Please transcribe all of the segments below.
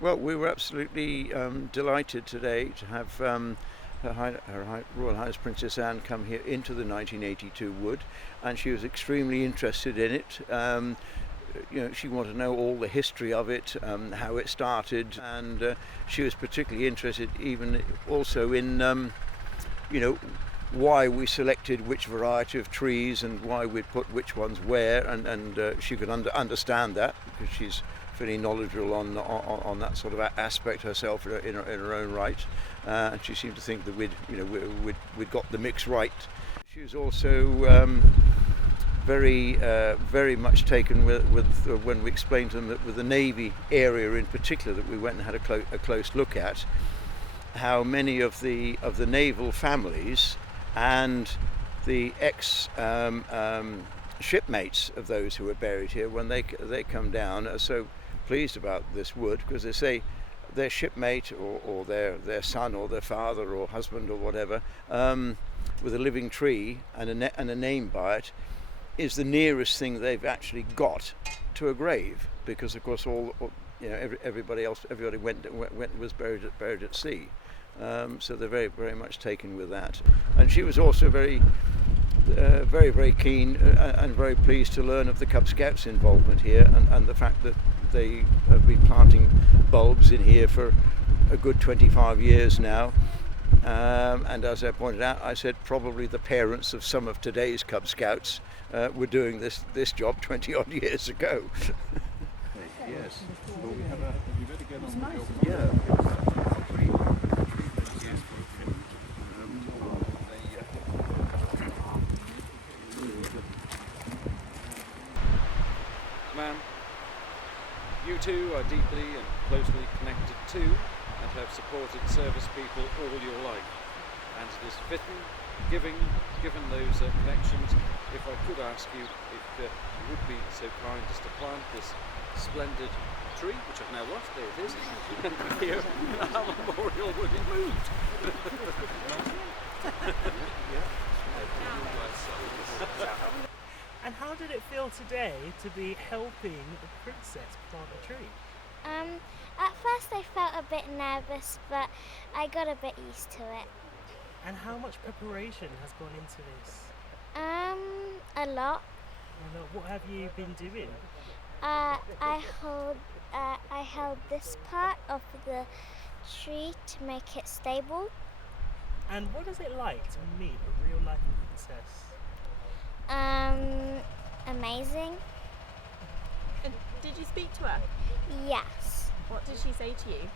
Well, we were absolutely delighted today to have Royal Highness Princess Anne come here into the 1982 wood, and she was extremely interested in it. She wanted to know all the history of it, how it started, and she was particularly interested even also in why we selected which variety of trees and why we'd put which ones where, and she could understand that because she's fairly knowledgeable on that sort of aspect herself in her own right, and she seemed to think that we'd got the mix right. She was also very much taken with when we explained to them that with the Navy area in particular that we went and had a close look at, how many of the naval families and the ex shipmates of those who were buried here, when they come down, are so pleased about this wood because they say their shipmate or their son or their father or husband or whatever, with a living tree and a name by it, is the nearest thing they've actually got to a grave, because of course everybody was buried at sea. So they're very much taken with that. And she was also very keen and very pleased to learn of the Cub Scouts' involvement here, and the fact that they have been planting bulbs in here for a good 25 years now. And as I pointed out, I said probably the parents of some of today's Cub Scouts were doing this job 20 odd years ago. Yes. Well, we better get on with your... Yeah. Ma'am, you two are deeply and closely connected to and have supported service people all your life, and it is fitting, given those connections, if I could ask you if you would be so kind as to plant this splendid tree, which I've now lost, there it is, and here our memorial would be moved. And how did it feel today to be helping the princess plant a tree? At first I felt a bit nervous, but I got a bit used to it. And how much preparation has gone into this? A lot. What have you been doing? I held this part of the tree to make it stable. And what is it like to meet a real life princess? Amazing. And did you speak to her? Yes. What did she say to you?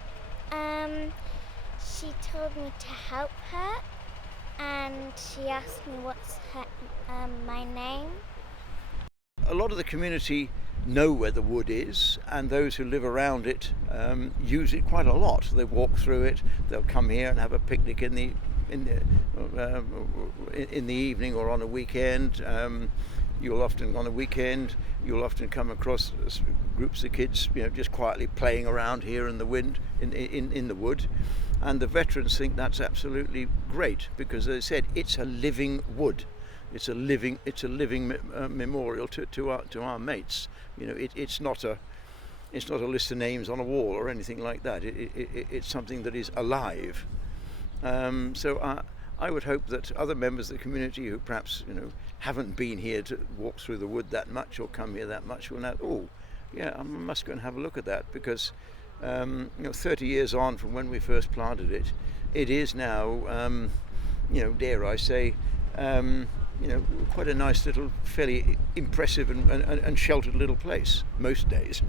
She told me to help her, and she asked me what's my name. A lot of the community know where the wood is, and those who live around it use it quite a lot. They walk through it. They'll come here and have a picnic in the evening or on a weekend. You'll often come across groups of kids, just quietly playing around here in the wind, in the wood, and the veterans think that's absolutely great because, as I said, it's a living wood. It's a living memorial to our mates. It's not a list of names on a wall or anything like that. It's something that is alive. So I would hope that other members of the community who perhaps haven't been here to walk through the wood that much or come here that much will now, I must go and have a look at that, because 30 years on from when we first planted it, it is now dare I say quite a nice little, fairly impressive and sheltered little place most days.